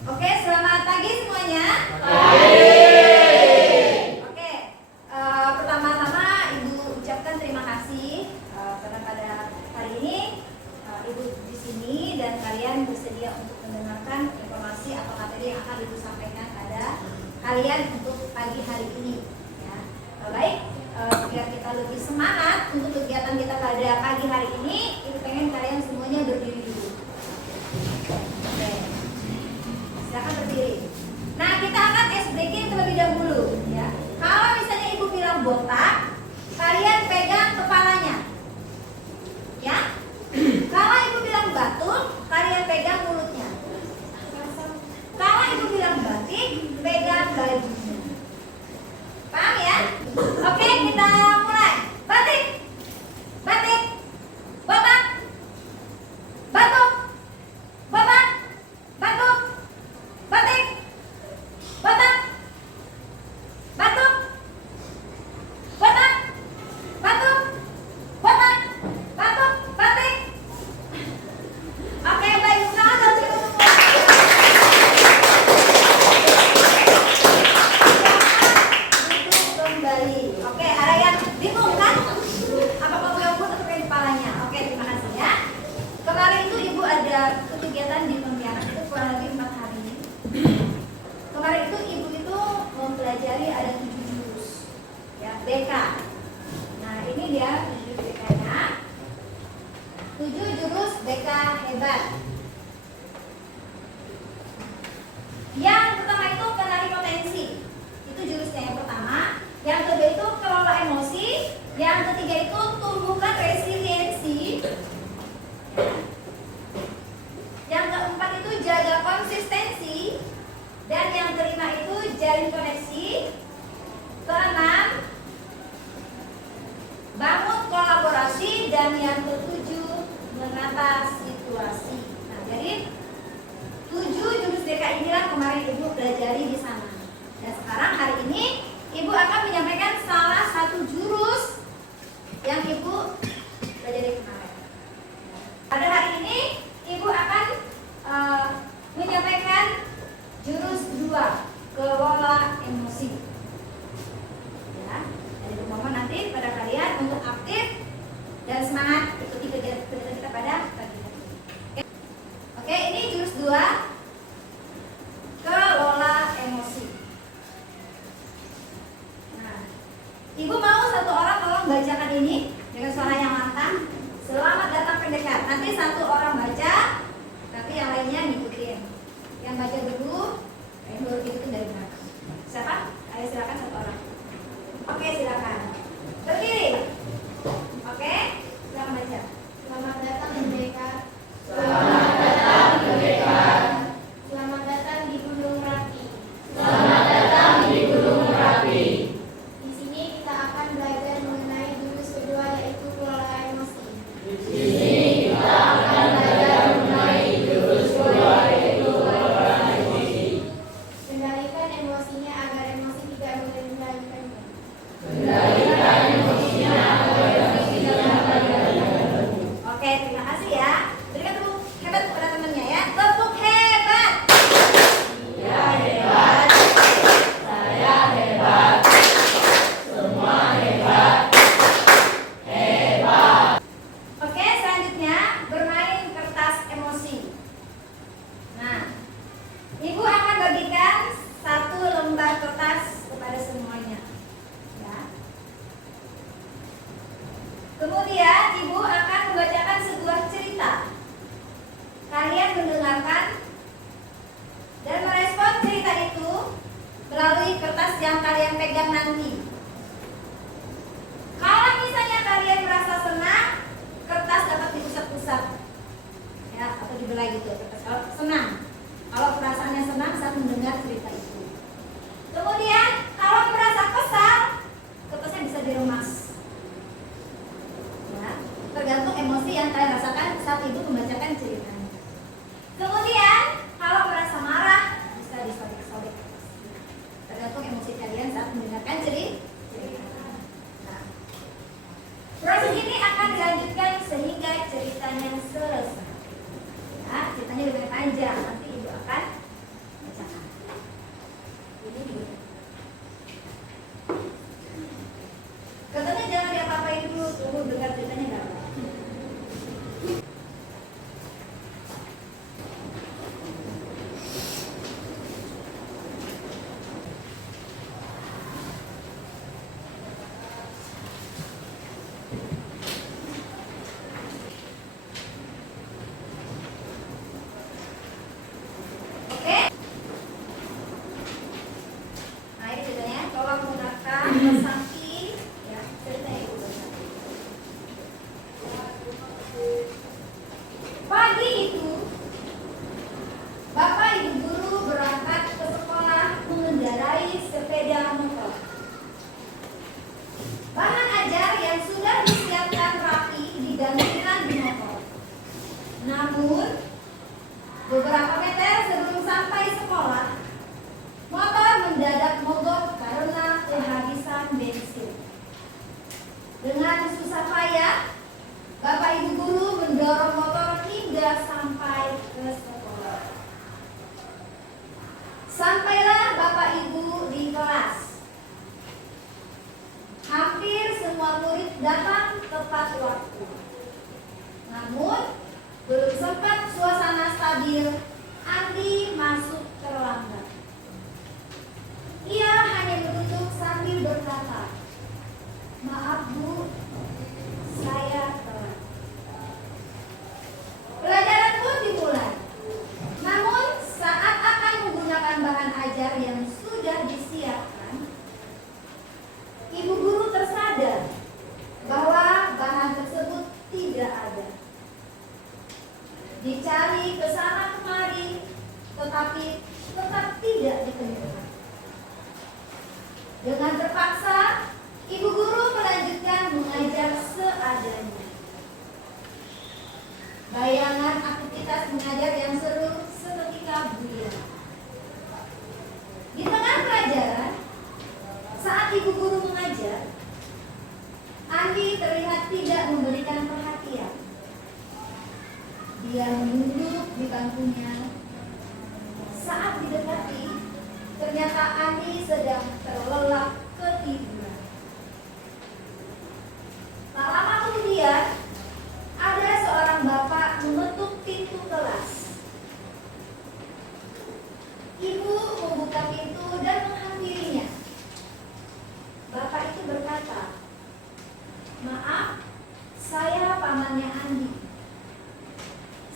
Oke, selamat pagi semuanya. Oke, pertama-tama Ibu ucapkan terima kasih karena pada hari ini Ibu di sini dan kalian bersedia untuk mendengarkan informasi atau materi yang akan Ibu sampaikan pada kalian untuk pagi hari ini. Ya. Baik, biar kita lebih semangat untuk kegiatan kita pada pagi hari ini, Ibu pengen kalian semuanya berdiri dulu. Oke. Silakan berdiri. Nah, kita akan ice breaking terlebih dahulu, ya. Kalau misalnya Ibu bilang botak, kalian pegang kepalanya, ya. Kalau Ibu bilang batuk, kalian pegang mulutnya. Kalau Ibu bilang batik, pegang bajunya. Paham ya? Oke, kita mulai. Batik, batik, botak, batuk, botak, batuk, batik, botak, batuk, botak, batuk, botak, batuk, batik. Oke, baik, sekarang harus kita semua. Duduk kembali. Oke, ada yang bingung kan? Apakah gabut atau pakai kepalanya? Oke, terima kasih ya. Kemarin itu Ibu ada kegiatan di Pontianak itu kurang lebih 4 hari. Kemarin itu Ibu itu mempelajari ada 7 jurus, ya, BK. Nah, ini dia 7 BK-nya. 7 jurus BK hebat. Yang pertama itu kenali potensi. Itu jurusnya yang pertama. Yang kedua itu kelola emosi. Yang ketiga itu tumbuhkan resiliensi. Yang keempat itu jaga konsistensi. Dan yang kelima itu jalin koneksi. Keenam, bangun kolaborasi. Dan yang ketujuh, menata situasi. Nah, jadi 7 jurus BK inilah kemarin Ibu pelajari di sana. Dan sekarang hari ini Ibu akan menyampaikan salah satu jurus yang Ibu pelajari kemarin. Pada hari ini Ibu akan menyampaikan jurus 2, kelola emosi. Ya, jadi Ibu mohon nanti pada kalian untuk aktif dan semangat ikuti kegiatan kita pada pagi hari ini. Oke, ini jurus 2, kelola emosi. Nah, Ibu mau satu orang tolong bacakan ini dengan suara yang lantang. Selamat datang pendekat. Nanti satu orang baca, tapi yang lainnya ngikutin. Yang baca dulu, yang baru ikutin dari belakang. Siapa? Ayo silakan satu orang. Oke, silakan. Berdiri. Oke, silakan baca. Selamat datang pendekar. Selamat datang pendekar. Selamat datang di Gunung Merapi. Selamat datang di Gunung Merapi. Di sini kita akan belajar mengenai jurus kedua yaitu kelola emosi. Di sini kita akan belajar mengenai jurus kedua yaitu kelola emosi. Kendalikan emosinya agar emosi tidak mengendalikannya. Kendalikan emosinya agar emosi tidak mengendalikannya. Oke, terima kasih ya. Berikan tepuk hebat kepada temannya ya. Tepuk hebat. Dia hebat. Saya hebat. Semua hebat. Hebat. Oke, selanjutnya bermain kertas emosi. Nah, Ibu akan bagikan 1 lembar kertas kepada semuanya. Ya. Kemudian Ibu akan membacakan sebuah cerita. Kalian mendengarkan dan merespon cerita itu melalui kertas yang kalian pegang nanti. Kalau misalnya kalian merasa senang, kertas dapat diusap-usap, ya, atau dibelai gitu. Kertas kalau senang, kalau perasaannya senang saat mendengar cerita itu. Kemudian kalau merasa kesal, kertasnya bisa diremas. Ya, tergantung emosi yang kalian rasakan saat Ibu membacakan ceritanya. Kemudian kalau merasa marah, bisa disobek-sobek. Tergantung emosi kalian saat mendengarkan cerita. Nah, proses ini akan dilanjutkan sehingga ceritanya selesai. Ya, ceritanya lebih panjang. Nanti Ibu akan Beberapa meter sebelum sampai sekolah, motor mendadak mogok karena kehabisan bensin. Dengan susah payah, Bapak Ibu guru mendorong motor hingga sampai ke sekolah. Sampailah Bapak Ibu di kelas. Hampir semua murid datang tepat waktu. Namun, belum sempat suasana stabil, Andi masuk terlambat. Ia hanya menunduk sambil berkata, "Maaf Bu, saya telat." Pelajaran pun dimulai. Namun, saat akan menggunakan bahan ajar yang sudah disiapkan, Ibu guru tersadar bahwa bahan tersebut tidak ada. Dicari ke sana kemari, tetapi tetap tidak ditemukan. Dengan terpaksa, Ibu guru melanjutkan mengajar seadanya. Bayangan aktivitas mengajar yang seru seketika buyar. Di tengah pelajaran, saat Ibu guru mengajar, Andi terlihat tidak memberikan perhatian. Dia menunduk di bangkunya. Saat didekati, ternyata Andi sedang terlelap ketiduran. Tak lama kemudian, ada seorang bapak mengetuk pintu kelas. Ibu membuka pintu dan menghampirinya. Bapak itu berkata, "Maaf, saya pamannya Andi.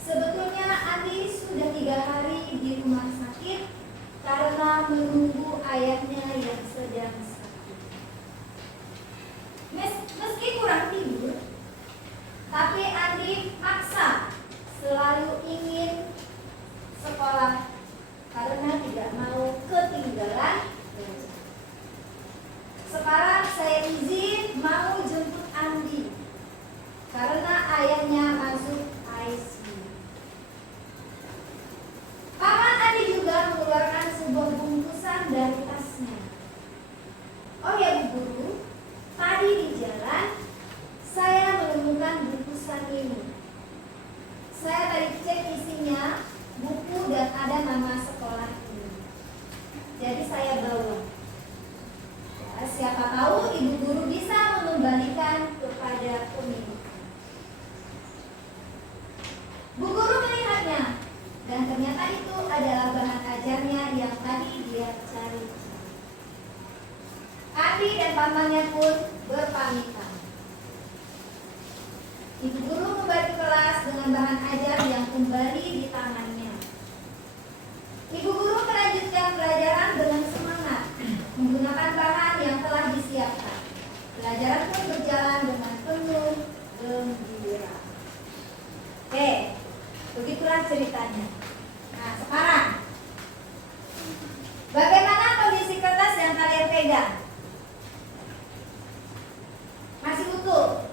Sebetulnya Andi sudah 3 hari di rumah sakit karena menunggu ayahnya yang sedang sakit. Meski kurang tidur, tapi Andi maksa selalu ingin sekolah karena tidak mau ketinggalan belajar. Sekarang saya izin mau jemput Andi karena ayahnya masuk ICU." Paman Andi juga mengeluarkan sebuah bungkusan dari tasnya. "Oh ya Bu Guru, tadi di jalan saya menemukan bungkusan ini. Saya tadi cek isinya buku dan ada nama sekolah ini. Jadi saya bawa. Ya, siapa tahu Ibu Guru bisa mengembalikan kepada pemilik." Bu Guru melihatnya, dan ternyata itu adalah bahan ajarnya yang tadi dia cari. Andi dan pamannya pun berpamitan. Ibu guru kembali ke kelas dengan bahan ajar yang kembali di tangannya. Ibu guru melanjutkan pelajaran dengan semangat, menggunakan bahan yang telah disiapkan. Pelajaran pun berjalan dengan penuh gembira. Oke, begitulah ceritanya. Nah, sekarang bagaimana kondisi kertas yang kalian pegang? Masih utuh?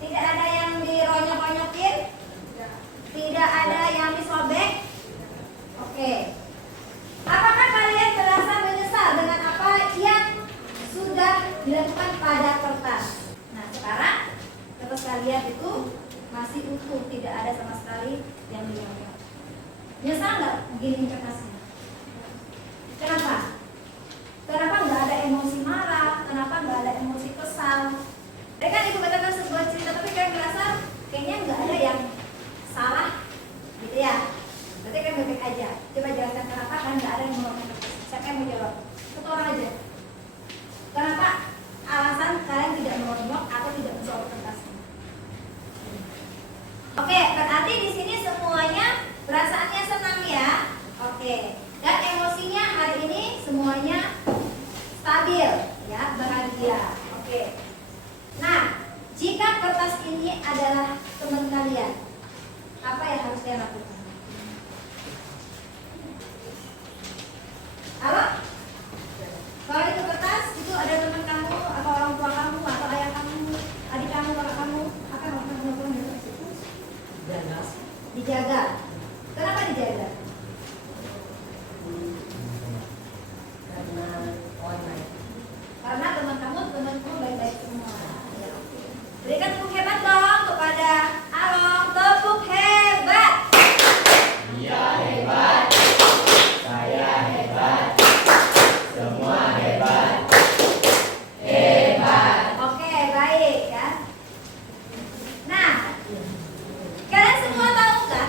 Tidak ada yang dironyok-ronyokin? Tidak ada yang disobek? Oke. Apakah kalian merasa menyesal dengan apa yang sudah dilakukan pada kertas? Nah, sekarang kertas kalian itu masih utuh, tidak ada sama sekali yang dironyok. Nyesal nggak begini kertasnya? Kenapa? Kenapa nggak ada emosi marah? Kenapa nggak ada emosi kesal? Tadi kan ibu katakan sebuah cerita, tapi kalian merasa kayaknya nggak ada yang salah, gitu ya? Berarti kan baik-baik aja. Coba jelaskan kenapa kan nggak ada yang menolak kertas. Siapa yang mau jawab? Satu orang aja. Kenapa alasan kalian tidak menolak atau tidak mensolve kertasnya? Oke, berarti di sini semuanya perasaannya senang ya. Oke. Dan emosinya hari ini semuanya stabil ya, bahagia. Oke. Nah, jika kertas ini adalah teman kalian, apa yang harus kalian lakukan? Halo? Kalau itu kertas, itu ada teman kamu, atau orang tua kamu, atau ayah kamu, adik kamu, kakak kamu, apa yang harus kamu lakukan? Dijaga. Kenapa dijaga? Karena teman-temanku baik-baik semua. Ya. Berikan tepuk hebat dong kepada Along. Tepuk hebat. Dia hebat, saya hebat, semua hebat. Hebat. Oke, baik ya. Nah, kalian semua tahu kan?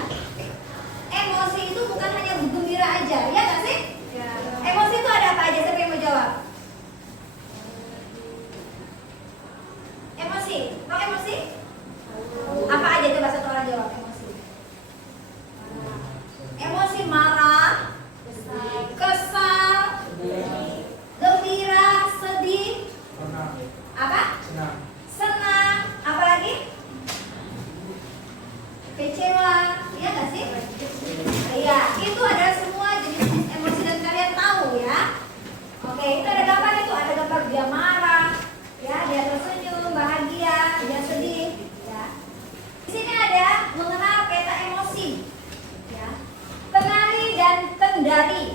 Emosi itu bukan hanya gembira aja, ya nggak sih? Ya. Emosi itu ada apa aja? Siapa yang mau jawab? Emosi, tahu emosi? Apa aja coba satu orang jawab emosi? Emosi marah, kesal, gembira, sedih, apa? Senang, apa lagi? Kecewa, iya nggak sih? Iya, itu adalah semua jenis emosi dan kalian tahu ya. Oke, itu ada gambar itu, ada gambar dia marah, ya, dia tersenyum, bahagia, dia sedih, ya. Di sini ada mengenal peta emosi, ya. Kenali dan kendali.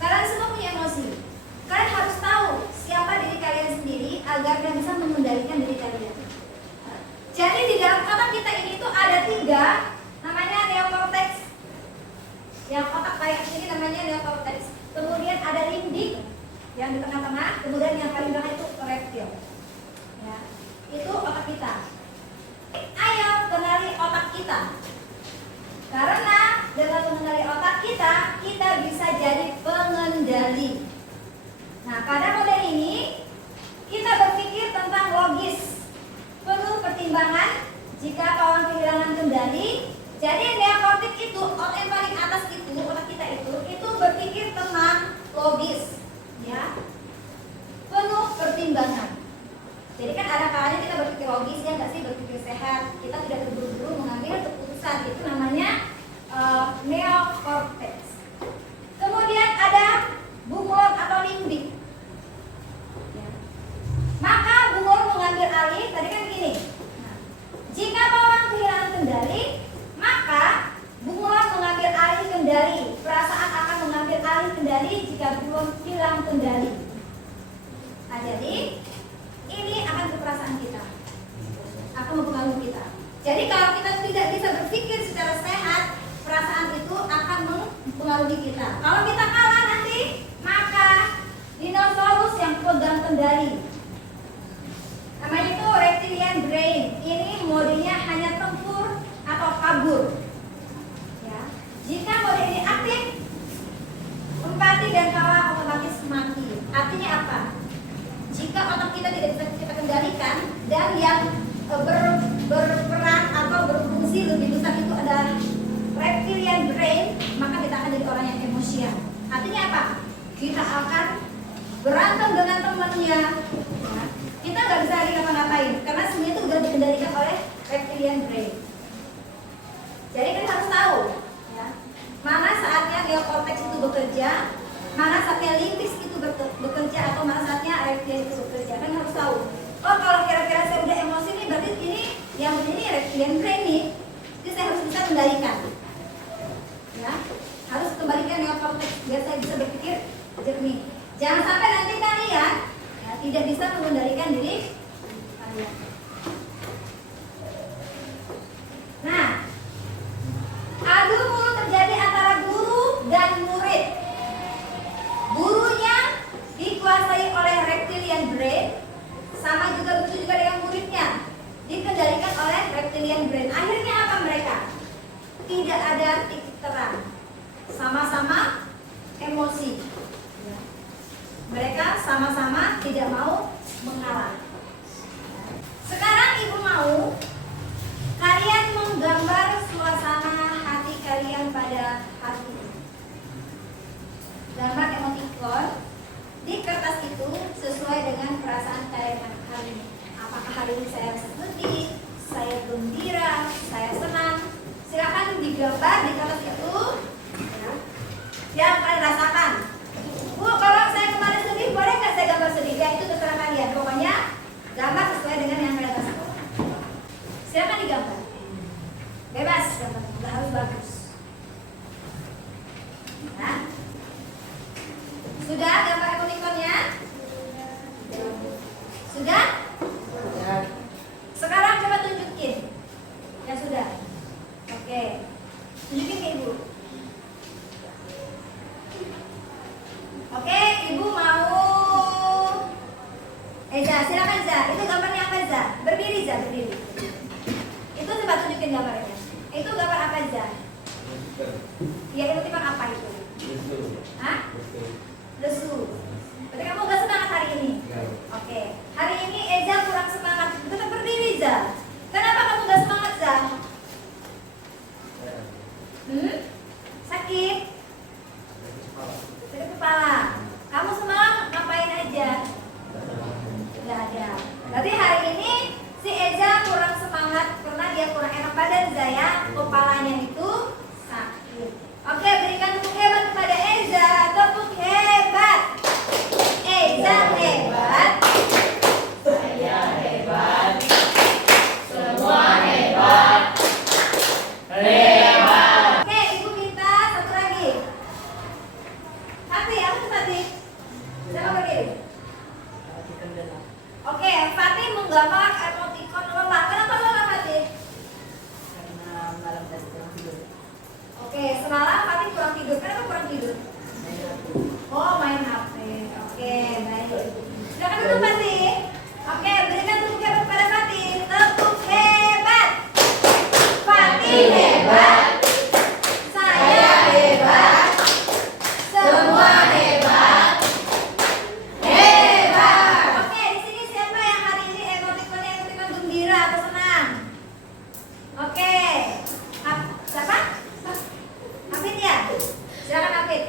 Kalian semua punya emosi. Kalian harus tahu siapa diri kalian sendiri agar kalian bisa mengendalikan diri kalian. Jadi di dalam otak kita ini tuh ada 3, namanya neokortex. Yang otak kayak ini namanya neokortex. Kemudian ada limbik yang di tengah-tengah. Kemudian yang paling belakang itu reptil. Ya, itu otak kita. Ayo kenali otak kita. Karena dengan mengenali otak kita, kita bisa jadi pengendali. Nah, pada model ini kita berpikir tentang logis, penuh pertimbangan. Jika kawan kehilangan kendali, jadi neokortex itu, otak yang paling atas itu, otak kita itu berpikir tentang logis, ya, penuh pertimbangan. Jadi kan ada kalanya kita berpikir logis, ya nggak sih, berpikir sehat, kita tidak terburu-buru mengambil keputusan, itu namanya neokortex. Kemudian ada bunglon atau limbik. Ya. Maka bunglon mengambil alih, tadi kan begini. Nah, jika bawang kehilangan kendali, maka bunglon mengambil alih kendali. Perasaan akan mengambil alih kendali jika bunglon hilang kendali. Nah, jadi ini akan ke perasaan kita, akan mempengaruhi kita. Jadi kalau kita tidak bisa berpikir secara sehat, perasaan itu akan mempengaruhi kita. Kalau kita kalah nanti, maka dinosaurus yang pegang kendali. Namanya itu reptilian brain. Ini modenya hanya tempur atau kabur. Ya. Jika mode ini aktif, empati dan kalah otomatis mati. Artinya apa? Jika otak kita tidak bisa kita kendalikan dan yang berperan atau berfungsi lebih besar itu adalah reptilian brain, maka kita akan jadi orang yang emosian. Artinya apa? Kita akan berantem dengan temannya. Ya. Kita nggak bisa lagi ngapa-ngapain karena semuanya itu sudah dikendalikan oleh reptilian brain. Jadi kita harus tahu, ya, mana saatnya neokortex itu bekerja, mana saatnya limbis itu bekerja, atau mana saatnya reptilian itu bekerja. Kan harus tahu. Oh, kalau kira-kira saya udah emosi nih, berarti ini yang ini reptilian brain nih. Jadi saya harus bisa kendalikan. Ya, harus kembalikan neokortex biar saya bisa berpikir jernih. Jangan sampai nanti kalian ya, tidak bisa mengendalikan diri kalian. Nah, adu mulut terjadi antara guru dan murid. Gurunya dikuasai oleh reptilian brain, sama juga begitu juga dengan muridnya, dikendalikan oleh reptilian brain. Akhirnya apa mereka? Tidak ada titik terang, sama-sama emosi. Mereka sama-sama tidak mau mengalah. Sekarang ibu mau kalian menggambar suasana hati kalian pada hari ini. Gambar emoticon di kertas itu sesuai dengan perasaan kalian hari ini. Apakah hari ini saya sedih, saya gembira, saya senang? Silakan digambar di kertas itu, ya, yang kalian rasakan. Bu, kalau saya kemarin sedih, boleh nggak saya gambar sedih? Ya, itu terserah kalian. Pokoknya gambar sesuai dengan yang kalian rasakan. Silakan digambar. Bebas gambar, nggak harus bagus. Oke, tunjukin ke ibu. Oke, ibu mau Eza, silakan Za. Itu gambarnya apa Za? Berdiri Za, berdiri. Itu coba tunjukin gambarnya. Itu gambar apa Za? Ya, emoticon apa itu? Hah? Lesu. Berarti kamu gak semangat hari ini? Oke. Hari ini Eza kurang semangat. Tetap berdiri Za. Kenapa kamu gak semangat Za? Sakit? Sakit kepala. Kamu semangat ngapain aja? Gak ada. Berarti hari ini si Eza kurang semangat karena dia kurang enak badan Za ya. Kepalanya itu sakit. Oke, berikan tepuk hebat kepada Eza. Tepuk hebat. Eza hebat. Saya hebat. Semua hebat. Hebat. Oke, ibu minta satu lagi. Fatih, apa tuh Fatih? Siapa berdiri? Oke, Fatih menggambar emoticon lelah. Kenapa lelah Fatih? Karena malam tadi kurang tidur. Oke, semalam Fatih kurang tidur. Kenapa kurang tidur? Oh, main HP. Oke, baik. Silakan duduk Fatih. Oke, berikan tepuk hebat kepada Fatih. Tepuk hebat. Fatih hebat. Saya hebat. Semua hebat. Hebat. Oke, di sini siapa yang hari ini emoticonnya emoticon gembira atau senang? Oke. Siapa? Hafid ya? Silakan Hafid.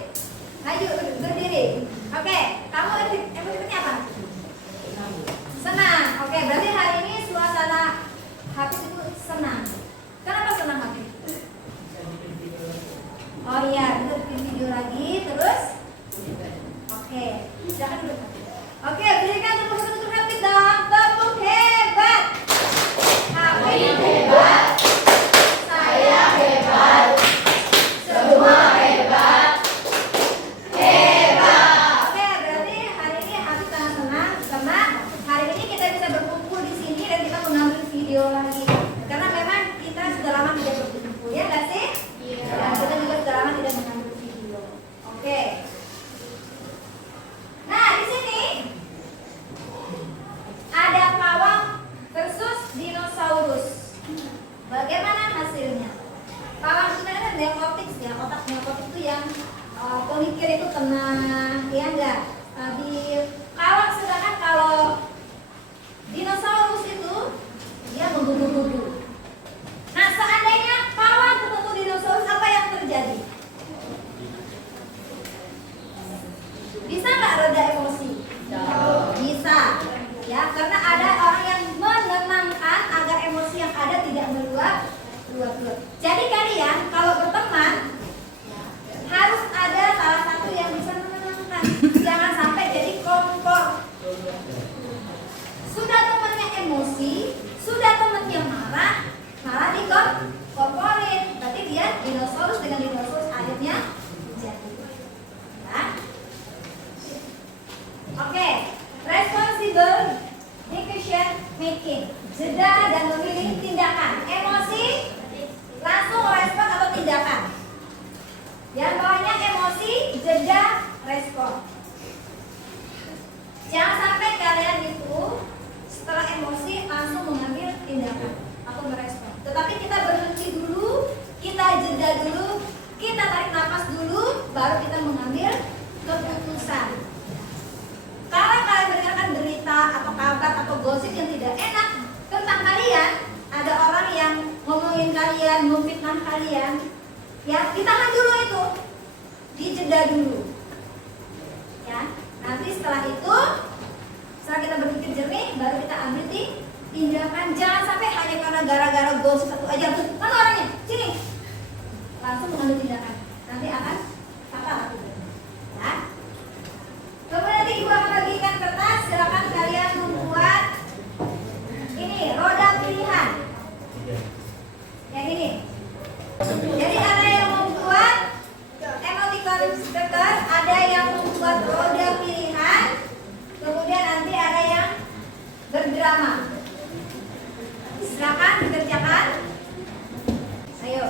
Maju berdiri. Oke, kamu emoticonnya apa? Senang. Oke, berarti hari ini suasana Hafid itu senang. Kenapa senang Hafid? Oh iya, kita bikin video lagi terus. Oke, silakan duduk. Oke, berikan tepuk tangan untuk Hafid dong. Tepuk hebat. Hafid hebat. Saya hebat. Semua hebat. Hebat. Oke, berarti hari ini Hafid sangat senang karena hari ini kita bisa berkumpul di sini dan kita mengambil video lagi. Karena memang kita sudah lama tidak berkumpul, ya nggak sih? Iya. Dan kita juga sudah lama tidak mengambil video. Oke. Nah, di sini ada pawang versus dinosaurus. Bagaimana hasilnya? Pawang itu kan neokortex ya, otak neokortex itu yang pemikir itu tenang, ya enggak? Stabil. Sedangkan kalau dinosaurus itu dia menggudu-gudu. Nah, seandainya pawang ketemu dinosaurus, apa yang terjadi? Bisa nggak reda emosi? Bisa, ya, karena ada orang yang menenangkan agar emosi yang ada tidak meluap. Jadi kalian kalau berteman harus ada salah satu yang bisa menenangkan. Jangan sampai jadi kompor. Sudah temannya emosi, sudah temannya marah, malah dikomporin. Berarti dia dinosaurus dengan dinosaurus akhirnya jadi. Ya. Oke, responsible decision making. Jeda dan memilih tindakan. Emosi langsung respon atau tindakan. Yang bawahnya emosi, jeda, respon. Jangan sampai kalian itu setelah emosi langsung mengambil tindakan atau merespon. Tetapi kita berhenti dulu, kita jeda dulu, kita tarik nafas dulu, baru kita mengambil keputusan. Kalau kalian mendengarkan berita atau kabar atau gosip yang tidak enak tentang kalian, ada orang yang ngomongin kalian, memfitnah kalian, ya ditahan dulu itu, dijeda dulu, ya. Nanti setelah itu, setelah kita berpikir jernih, baru kita ambil tindakan. Jangan sampai hanya karena gara-gara gosip satu aja, tuh mana orangnya, sini, langsung mengambil tindakan. Nanti akan fatal akibatnya, ya. Kemudian nanti ibu akan bagikan kertas, silakan kalian membuat ini roda pilihan. Yang ini. Jadi ada yang membuat emoticon stiker, ada yang membuat roda pilihan, kemudian nanti ada yang berdrama. Silakan dikerjakan. Ayo.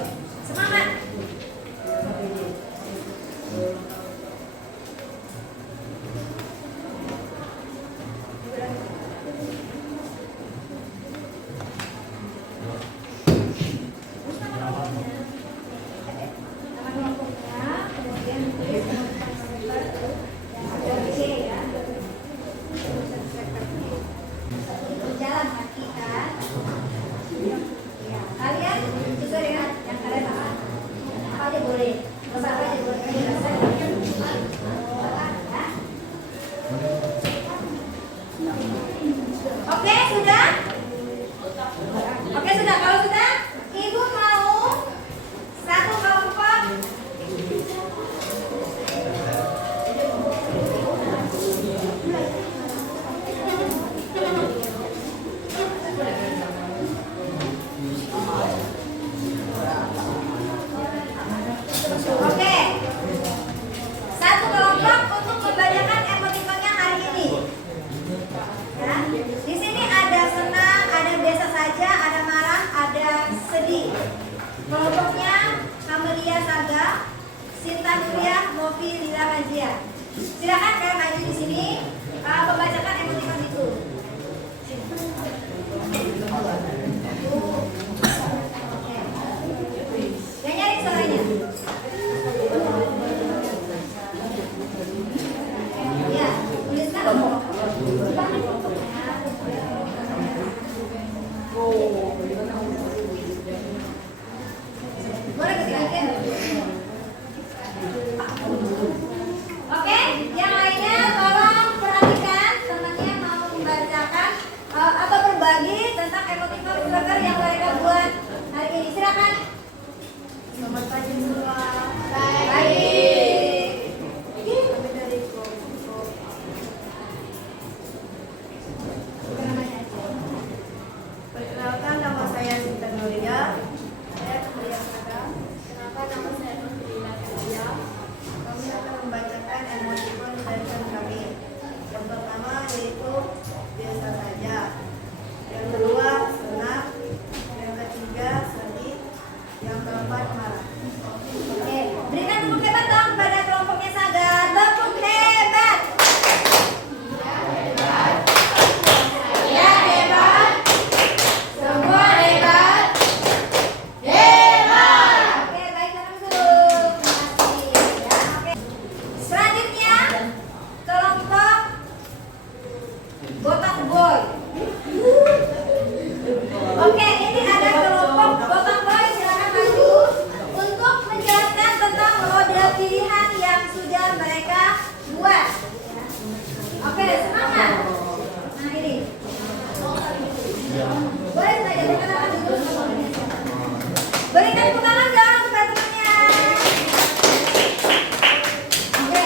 boleh. Masa apa aja boleh kami rasa. Oke, sudah? Oke, sudah. Kalau sudah, Ibu mau satu kelompok. Oke. Satu kelompok untuk membacakan emotikonnya hari ini. Ya. Di sini ada senang, ada biasa saja, ada marah, ada sedih. Kelompoknya Kamelia Saga, Sinta Nuria, Mofi Lila Razia. Silakan kalian maju di sini membacakan emotikon itu. Oke. Yang nyari suaranya. Ya, tuliskan. Boleh ketiga. Oke, yang lainnya tolong perhatikan temannya mau membacakan atau berbagi tentang emoticon stiker yang mereka buat hari ini. Silakan. Selamat pagi semua. Baik. Kami dari kelompok. Perkenalkan, nama saya Sinta Nuria. Saya Kamelia Saga. Kenapa nama saya Nurina Kalia? Kami akan membacakan emoticon dari kami. Yang pertama yaitu biasa saja. Yang kedua senang. Yang ketiga sedih. Yang keempat marah. Oke, berikan tepuk hebat dong kepada kelompoknya Saga. Tepuk hebat. Ya hebat. Semua hebat. Hebat. Oke, baik tangan dulu. Terima kasih. Ya, oke. Selanjutnya kelompok Botak Boy. Oke, ini ada kelompok Botak Boy. Silakan maju untuk menjelaskan tentang mode pilihan yang sudah mereka buat. Oke, semangat. Nah ini. Boleh saja perkenalan dulu sama temannya siapa. Berikan tepuk tangan dong kepada temannya. Oke.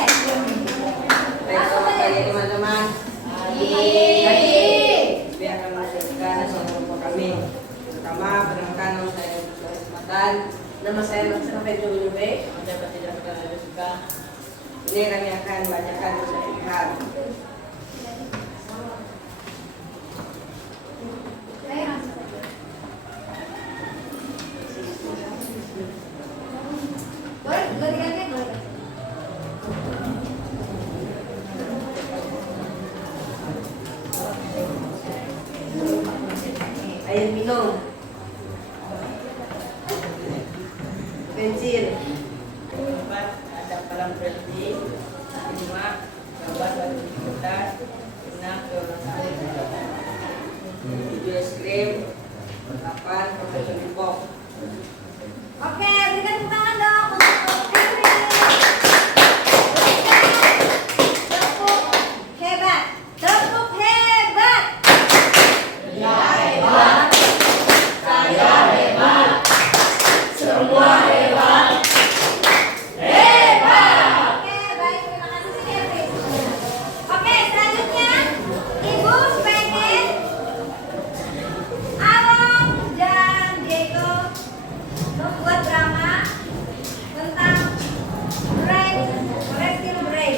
Langsung saja. Teman-teman, Baik. biar kami menjelaskan hasil kelompok kami. Pertama, perkenalkan nama saya Sulaiman Sematan. Nama saya Maksud Fedro Yube. Dapat tidak terlalu suka. Ini kami akan bacakan tulisan pilihan. Baik, langsung saja. Boleh, ganti-ganti boleh. Air minum, pensil, empat ada kolam berhenti, lima gambar batu di kertas, enam dorong tujuh es krim, delapan profesor Bob. Oke, berikan tepuk tangan dong untuk Henry. Tepuk hebat. Tepuk hebat. Oke, baik, terima kasih sini Henry. Oke, selanjutnya Ibu pengen Alam dan Diego membuat drama tentang brain, reptil brain.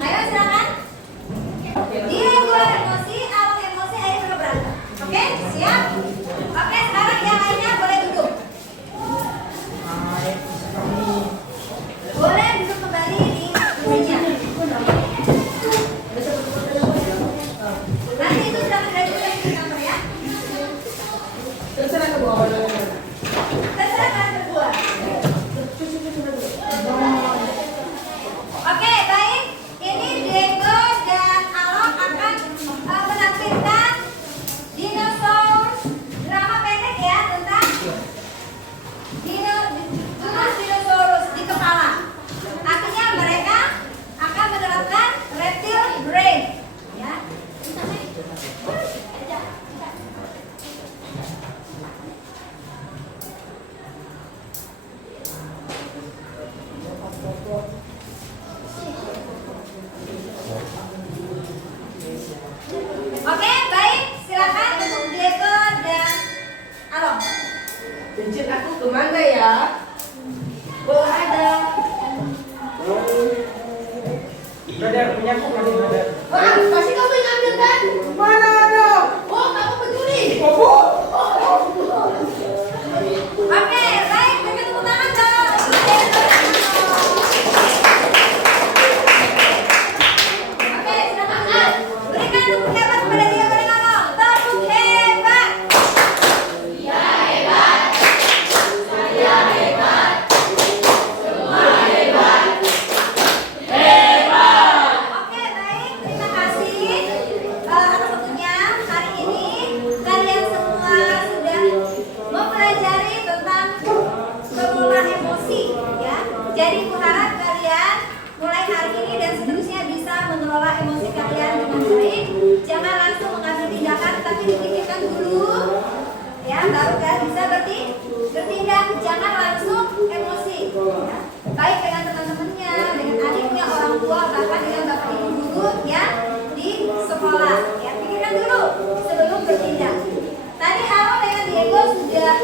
Ayo silakan. Diego emosi, Alam emosi, ayo kita berantem. Oke, siap? Oke, sekarang yang lainnya boleh duduk. Boleh duduk kembali di kursinya. Nanti itu sudah menjadi di kamar ya. Terserah ke bawah. Terserah kalian berdua. Oke, baik. Ini Diego dan Alok akan menampilkan dinosaurus drama pendek ya tentang dinosaurus aku kemana ya? Oh ada. Brother, punya aku kan brother. Oh, pasti kamu yang ambil kan? Mana ada? Oh, kamu peduli. Oh, Oke, baik, berikan tepuk tangan dong. Oke, silakan. Berikan tepuk hebat kepada dia pada ngomong. Tepuk hebat. Oke, baik. Terima kasih atas waktunya. Hari ini kalian semua sudah mempelajari tentang pengelolaan emosi, ya. Jadi kuharap kalian mulai hari ini dan seterusnya bisa mengelola emosi kalian dengan baik. Jangan langsung mengambil tindakan, tapi dipikirkan dulu, ya. Baru kalian bisa bertindak. Jangan langsung emosi, ya. Baik dengan teman-temannya, dengan adiknya, orang tua, bahkan dengan bapak ibu guru, ya, di sekolah. Ya, pikirkan dulu sebelum bertindak. Tadi Aaron dengan Diego sudah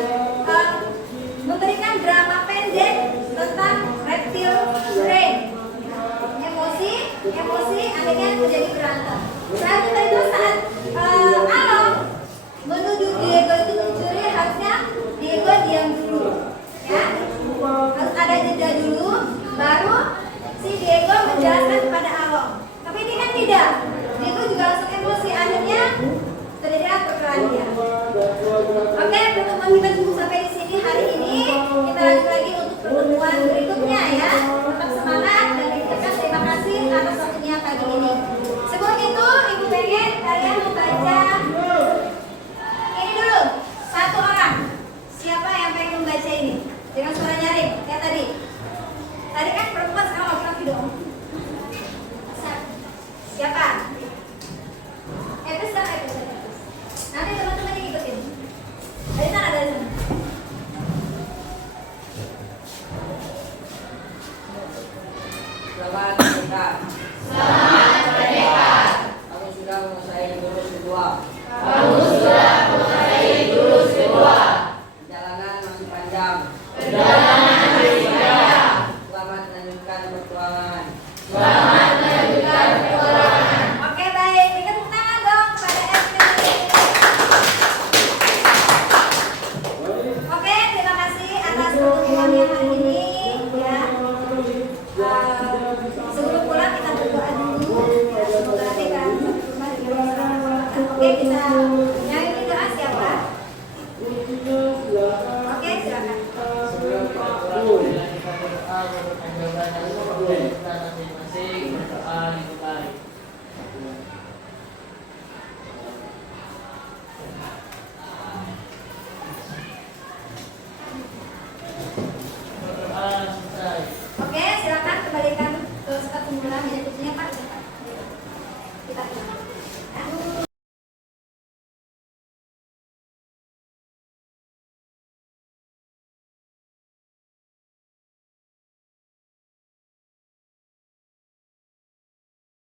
memberikan drama pendek tentang reptile brain. Emosi akhirnya menjadi berantem. Selanjutnya itu saat Aaron menuduh Diego itu mencuri, harusnya Diego diam dulu, ya. Harus ada jeda dulu, baru si Diego menjelaskan kepada Aaron. Tapi ini kan tidak. Diego juga langsung emosi, akhirnya terjadi perkelahian. Oke, pertemuan kita cukup sampai di sini hari ini. Kita lanjut lagi untuk pertemuan berikutnya, ya. Tetap semangat dan mengucapkan terima kasih atas waktunya pagi ini. Sebelum itu, Ibu pengen kalian membaca ini dulu. Satu orang. Siapa yang pengen membaca ini? Dengan suara nyaring, kayak tadi. Tadi kan perempuan, sekarang laki-laki dong. Siapa? Etis kan Etis. Nanti teman-teman yang ikutin. Dari sana, dari sana. Selamat merdeka. Selamat merdeka. Kamu sudah menguasai jurus kedua. Perjalanan masih panjang. Selamat melanjutkan perjuangan. Oke, baik. Berikan tepuk tangan dong kepada Etis. Oke, terima kasih atas pertemuannya hari ini, ya. Sebelum pulang kita berdoa dulu, ya. Semoga nanti kan sampai rumah dengan selamat. Oke, kita